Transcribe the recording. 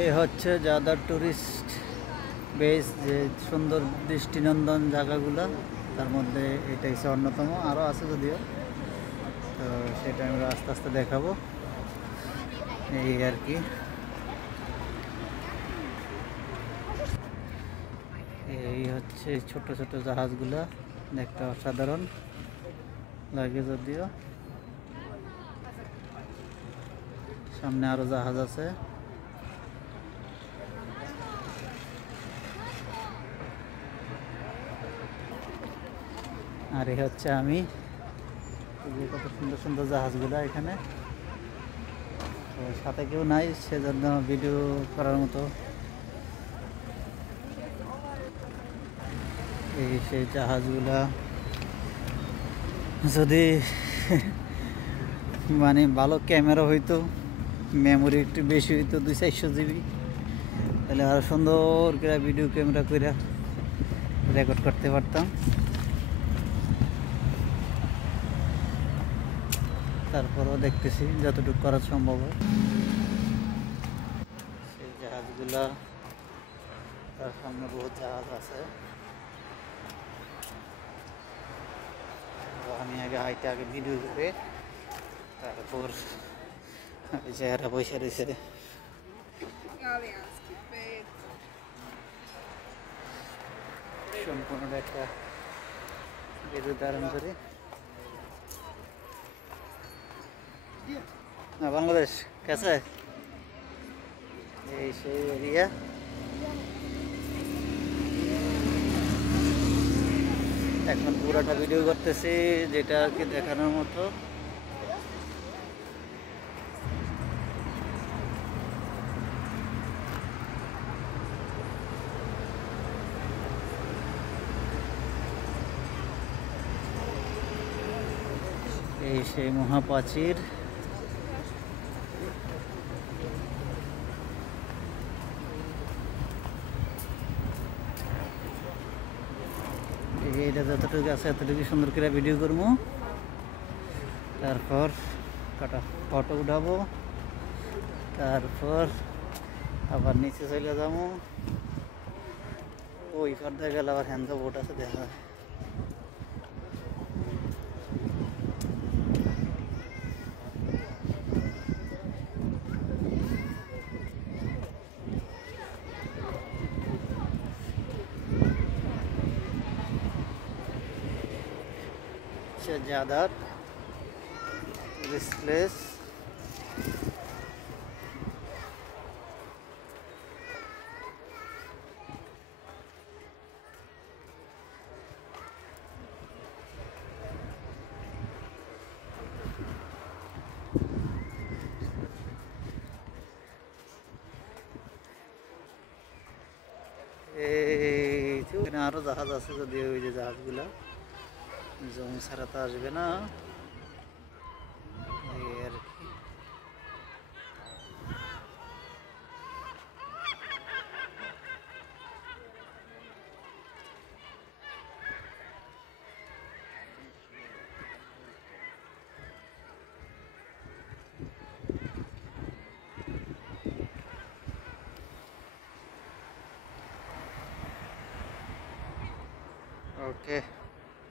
এই হচ্ছে যাদার টুরিস্ট বেস, যে সুন্দর দৃষ্টিনন্দন জায়গাগুলো, তার মধ্যে এটা হচ্ছে অন্যতম। আরও আছে যদিও, তো সেটা আমরা আস্তে আস্তে দেখাবো, এই আর কি। এই হচ্ছে ছোট ছোট জাহাজগুলা, দেখতে অসাধারণ লাগে যদিও। সামনে আরো জাহাজ আছে। আর এই হচ্ছে আমি, কত সুন্দর সুন্দর জাহাজগুলো এখানে। তো সাথে কেউ নাই, সেজন্য ভিডিও করার মতো। এই সেই জাহাজগুলা, যদি মানে ভালো ক্যামেরা হইতো, মেমোরি একটু বেশি হইতো, 200-400 জিবি, তাহলে আরো সুন্দর করে ভিডিও ক্যামেরা করে রেকর্ড করতে পারতাম। তারপরও দেখতেছি যতটুকু করা সম্ভব হয়। সেই জাহাজগুলা, তার সামনে বহুত জাহাজ আছে। আমি আগে ভিডিও করে তারপর চেহারা পয়সা রয়েছে। সম্পূর্ণ একটা ভিডিও ধারণ করি। না, বাংলাদেশ কেসে এই সেই এরিয়া। এখন পুরাটা ভিডিও করতেছি, যেটা আর কি দেখানোর মতো। এই সেই মহাপ্রাচীর। এইটা যতটুকু আছে এতটুকু সুন্দর করে ভিডিও করবো, তারপর কটা ফটো উঠাবো, তারপর আবার নিচে চলে যাবো। ওই পর্দায় গেলে আবার হ্যান্ডা বোট আছে, দেখা যাদার টুরিস্ট প্লেস। এই আরো জাহাজ আছে, যদিও ওই যে জাহাজগুলা জমি ছাড়া তো আসবে না, এই আর কি। ওকে।